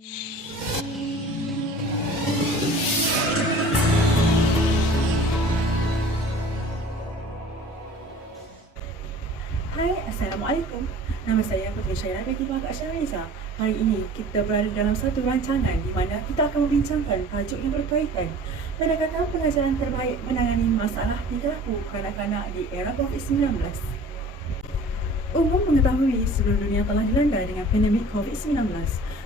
Hai, Assalamualaikum. Nama saya Puteri Syairah binti Wahab Syariza. Hari ini kita berada dalam satu rancangan di mana kita akan membincangkan tajuk yang berkaitan pendekatan pengajaran terbaik menangani masalah tingkah laku kanak-kanak di era COVID-19. Umum mengetahui seluruh dunia telah dilanda dengan pandemik COVID-19.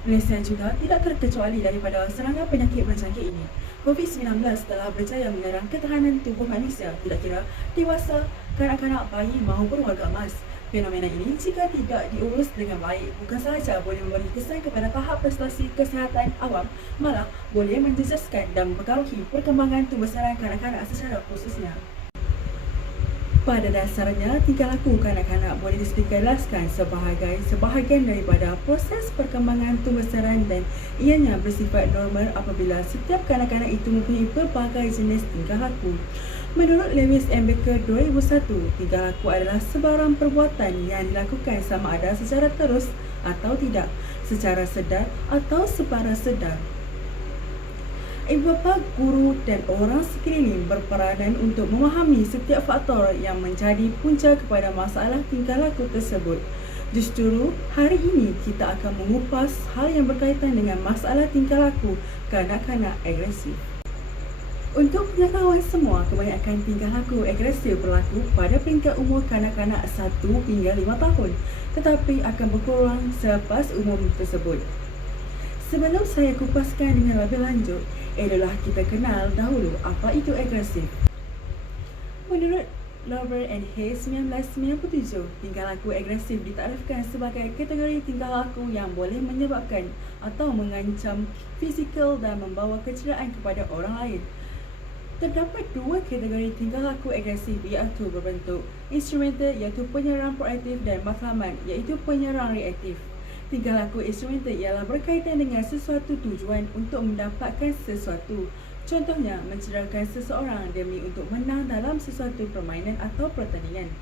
Malaysia juga tidak terkecuali daripada serangan penyakit berjangkit ini. COVID-19 telah berjaya menyerang ketahanan tubuh manusia, tidak kira dewasa, kanak-kanak, bayi maupun warga emas. Fenomena ini jika tidak diurus dengan baik, bukan sahaja boleh memberi kesan kepada tahap prestasi kesihatan awam, malah boleh menjejaskan dan mempengaruhi perkembangan pembesaran kanak-kanak secara khususnya. Pada dasarnya, tingkah laku kanak-kanak boleh dijelaskan sebagai sebahagian daripada proses perkembangan pembesaran dan ianya bersifat normal apabila setiap kanak-kanak itu mempunyai pelbagai jenis tingkah laku. Menurut Lewis M. Baker 2001, tingkah laku adalah sebarang perbuatan yang dilakukan sama ada secara terus atau tidak, secara sedar atau separa sedar. Ibu bapa, guru dan orang sekeliling berperanan untuk memahami setiap faktor yang menjadi punca kepada masalah tingkah laku tersebut. Justru, hari ini kita akan mengupas hal yang berkaitan dengan masalah tingkah laku kanak-kanak agresif. Untuk pengetahuan semua, kebanyakan tingkah laku agresif berlaku pada peringkat umur kanak-kanak 1 hingga 5 tahun, tetapi akan berkurang selepas umur tersebut. Sebelum saya kupaskan dengan lebih lanjut, adalah kita kenal dahulu apa itu agresif. Menurut Lauber and Hayes 1997, tingkah laku agresif ditakdirkan sebagai kategori tingkah laku yang boleh menyebabkan atau mengancam fizikal dan membawa kecederaan kepada orang lain. Terdapat dua kategori tingkah laku agresif iaitu berbentuk instrumental iaitu penyerang proaktif dan matlamat iaitu penyerang reaktif. Tingkah laku instrumental ialah berkaitan dengan sesuatu tujuan untuk mendapatkan sesuatu. Contohnya, mencederakan seseorang demi untuk menang dalam sesuatu permainan atau pertandingan.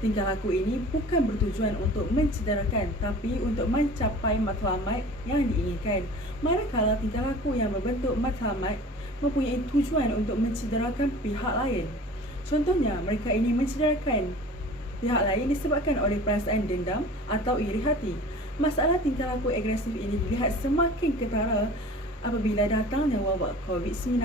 Tingkah laku ini bukan bertujuan untuk mencederakan, tapi untuk mencapai matlamat yang diinginkan. Manakala tingkah laku yang berbentuk matlamat mempunyai tujuan untuk mencederakan pihak lain. Contohnya, mereka ingin mencederakan pihak lain disebabkan oleh perasaan dendam atau iri hati. Masalah tingkah laku agresif ini dilihat semakin ketara apabila datangnya wabak COVID-19.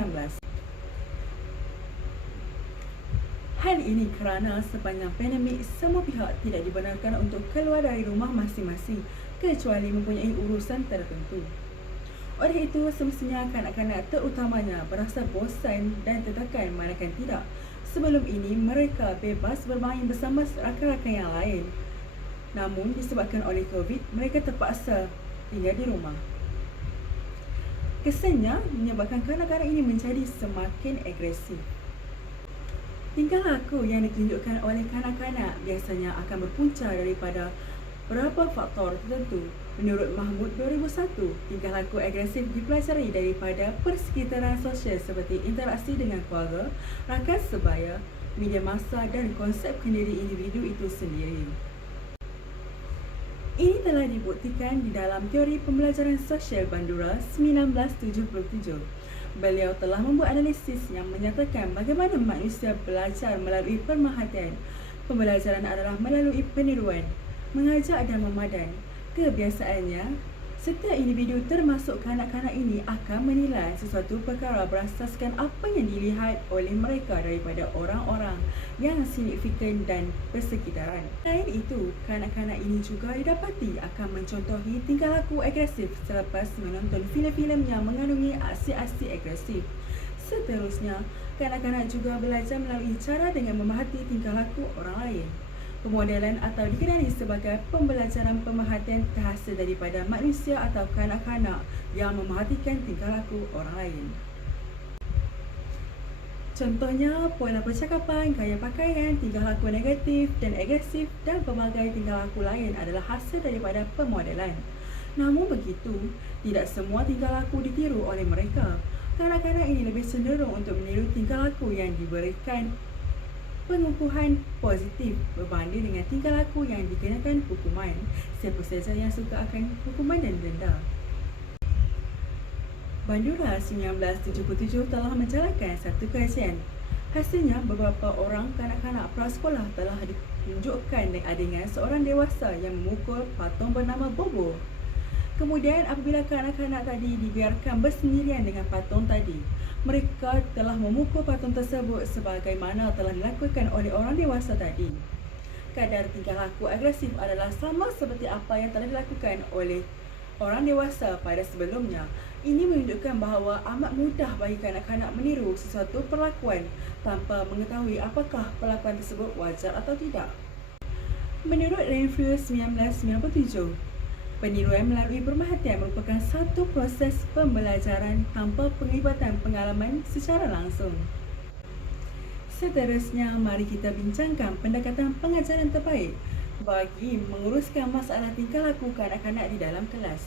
Hal ini kerana sepanjang pandemik, semua pihak tidak dibenarkan untuk keluar dari rumah masing-masing kecuali mempunyai urusan tertentu. Oleh itu, semestinya kanak-kanak terutamanya berasa bosan dan tertekan manakala tidak. Sebelum ini, mereka bebas bermain bersama rakan-rakan yang lain. Namun, disebabkan oleh COVID, mereka terpaksa tinggal di rumah. Kesannya menyebabkan kanak-kanak ini menjadi semakin agresif. Tingkah laku yang ditunjukkan oleh kanak-kanak biasanya akan berpunca daripada beberapa faktor tertentu. Menurut Mahmud 2001, tingkah laku agresif dipelajari daripada persekitaran sosial seperti interaksi dengan keluarga, rakan sebaya, media massa dan konsep diri individu itu sendiri. Ini telah dibuktikan di dalam teori pembelajaran sosial Bandura 1977. Beliau telah membuat analisis yang menyatakan bagaimana manusia belajar melalui pemerhatian. Pembelajaran adalah melalui peniruan, mengajak dan memadan. Kebiasaannya, setiap individu termasuk kanak-kanak ini akan menilai sesuatu perkara berasaskan apa yang dilihat oleh mereka daripada orang-orang yang signifikan dan persekitaran. Selain itu, kanak-kanak ini juga didapati akan mencontohi tingkah laku agresif selepas menonton filem-filem yang mengandungi aksi-aksi agresif. Seterusnya, kanak-kanak juga belajar melalui cara dengan memerhati tingkah laku orang lain. Pemodelan atau dikenali sebagai pembelajaran pemerhatian terhasil daripada manusia atau kanak-kanak yang memerhatikan tingkah laku orang lain. Contohnya, pola percakapan, gaya pakaian, tingkah laku negatif dan agresif dan pelbagai tingkah laku lain adalah hasil daripada pemodelan. Namun begitu, tidak semua tingkah laku ditiru oleh mereka. Kanak-kanak ini lebih cenderung untuk meniru tingkah laku yang diberikan pengukuhan positif berbanding dengan tingkah laku yang dikenakan hukuman. Siapa saja yang suka akan hukuman dan denda. Bandura 1977 telah menjalankan satu kajian. Hasilnya, beberapa orang kanak-kanak prasekolah telah ditunjukkan dengan seorang dewasa yang memukul patung bernama Bobo. Kemudian apabila kanak-kanak tadi dibiarkan bersendirian dengan patung tadi, mereka telah memukul patung tersebut sebagaimana telah dilakukan oleh orang dewasa tadi. Kadar tingkah laku agresif adalah sama seperti apa yang telah dilakukan oleh orang dewasa pada sebelumnya. Ini menunjukkan bahawa amat mudah bagi kanak-kanak meniru sesuatu perlakuan tanpa mengetahui apakah perlakuan tersebut wajar atau tidak. Menurut Renfrew 1997, peniruan melalui pemerhatian merupakan satu proses pembelajaran tanpa penglibatan pengalaman secara langsung. Seterusnya, mari kita bincangkan pendekatan pengajaran terbaik bagi menguruskan masalah tingkah laku kanak-kanak di dalam kelas.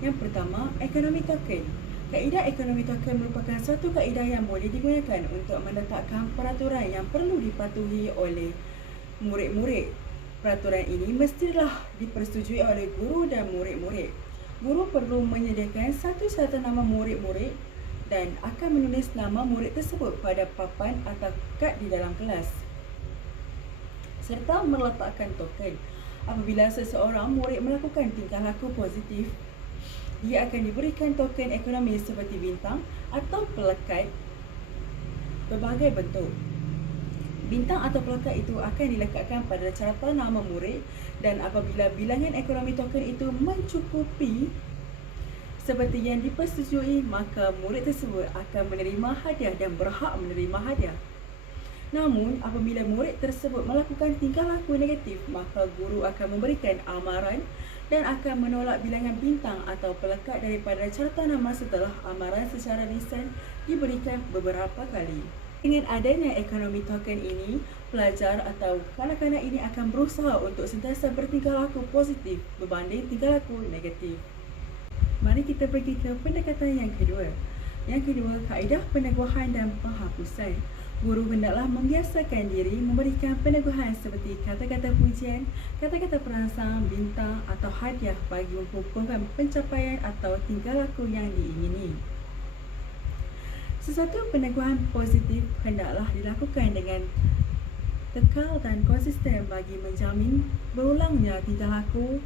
Yang pertama, ekonomi token. Kaedah ekonomi token merupakan satu kaedah yang boleh digunakan untuk menetapkan peraturan yang perlu dipatuhi oleh murid-murid. Peraturan ini mestilah dipersetujui oleh guru dan murid-murid. Guru perlu menyediakan satu serta nama murid-murid dan akan menulis nama murid tersebut pada papan atau kad di dalam kelas, serta meletakkan token. Apabila seseorang murid melakukan tingkah laku positif, dia akan diberikan token ekonomi seperti bintang atau pelekat berbagai bentuk. Bintang atau pelekat itu akan dilekatkan pada carta nama murid, dan apabila bilangan ekonomi token itu mencukupi seperti yang dipersetujui, maka murid tersebut akan menerima hadiah dan berhak menerima hadiah. Namun, apabila murid tersebut melakukan tingkah laku negatif, maka guru akan memberikan amaran dan akan menolak bilangan bintang atau pelekat daripada carta nama setelah amaran secara lisan diberikan beberapa kali. Dengan adanya ekonomi token ini, pelajar atau kanak-kanak ini akan berusaha untuk sentiasa bertingkah laku positif berbanding tingkah laku negatif. Mari kita pergi ke pendekatan yang kedua. Yang kedua, kaedah peneguhan dan penghapusan. Guru hendaklah membiasakan diri memberikan peneguhan seperti kata-kata pujian, kata-kata perangsang, bintang atau hadiah bagi mengukuhkan pencapaian atau tingkah laku yang diingini. Sesuatu peneguhan positif hendaklah dilakukan dengan kekal dan konsisten bagi menjamin berulangnya tingkah laku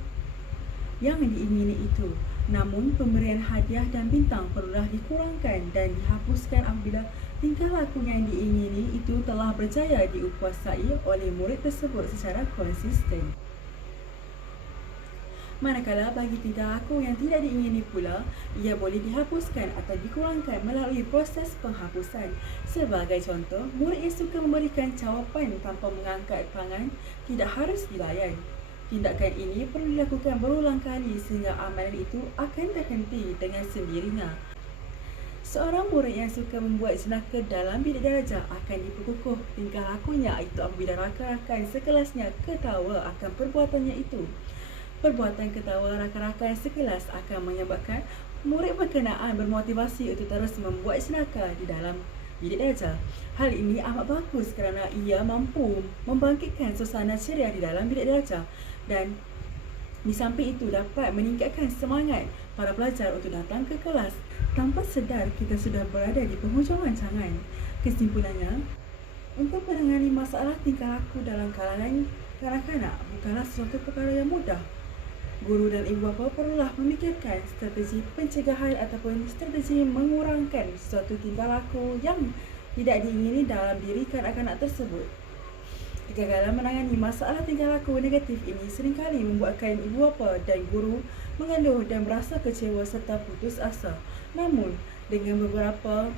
yang diingini itu. Namun, pemberian hadiah dan bintang perlulah dikurangkan dan dihapuskan apabila tingkah laku yang diingini itu telah berjaya diukuasai oleh murid tersebut secara konsisten. Manakala bagi tingkah laku yang tidak diingini pula, ia boleh dihapuskan atau dikurangkan melalui proses penghapusan. Sebagai contoh, murid yang suka memberikan jawapan tanpa mengangkat tangan tidak harus dilayan. Tindakan ini perlu dilakukan berulang kali sehingga amalan itu akan terhenti dengan sendirinya. Seorang murid yang suka membuat jenaka dalam bilik darjah akan diperkukuh tingkah lakunya itu apabila rakan-rakan sekelasnya ketawa akan perbuatannya itu. Perbuatan ketawa rakan-rakan sekelas akan menyebabkan murid berkenaan bermotivasi untuk terus membuat jenaka di dalam bilik darjah. Hal ini amat bagus kerana ia mampu membangkitkan suasana ceria di dalam bilik darjah, dan di samping itu dapat meningkatkan semangat para pelajar untuk datang ke kelas. Tanpa sedar, kita sudah berada di penghujung rancangan. Kesimpulannya, untuk menangani masalah tingkah laku dalam kalangan kanak-kanak bukanlah sesuatu perkara yang mudah. Guru dan ibu bapa perlulah memikirkan strategi pencegahan ataupun strategi mengurangkan suatu tingkah laku yang tidak diingini dalam diri kanak-kanak tersebut. Kegagalan menangani masalah tingkah laku negatif ini seringkali membuatkan ibu bapa dan guru mengeluh dan berasa kecewa serta putus asa. Namun, dengan beberapa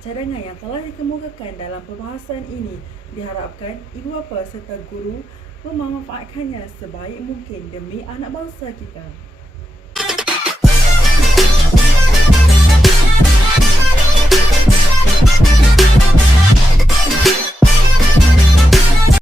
cadangan yang telah dikemukakan dalam perbahasan ini, diharapkan ibu bapa serta guru memanfaatkannya sebaik mungkin demi anak bangsa kita.